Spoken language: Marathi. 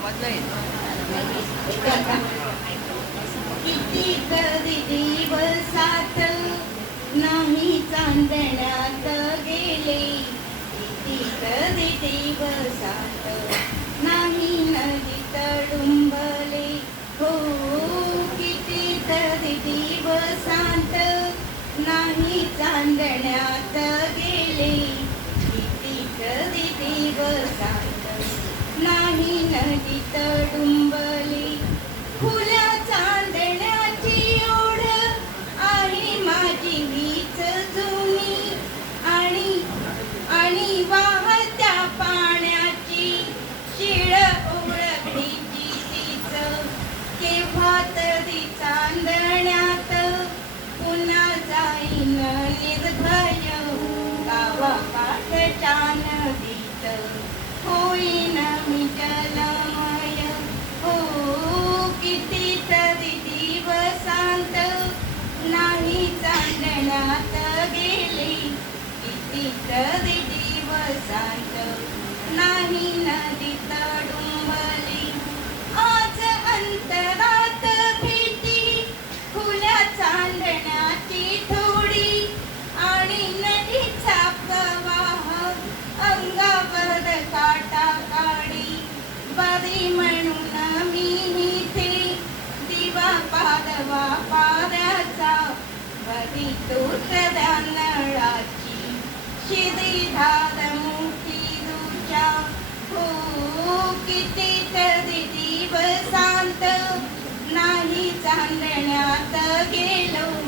आवाज नाही किती कधी दिवसात नाही चांदण्यात गेले. किती कधी दिवसात नाही नदी तडुंबले हो किती कधी दिवसात खुल्या चांदण्याची ओढ आहे माझी वीच जुनी. आणि आणि वाहत्या पाण्याची शिळ ओळखीची तीच. केव्हा तरी चांदण्यात पुन्हा जाईन निर्भय. गावा काठच्या नदीत होईना चांदण्यात गेले किती तरी दिवसांत. नाही नदी बरी तुटल्या नळाची शिरी धार मोठी रुचा हो किती तरी दिवसांत नाही चांदण्यात गेलो.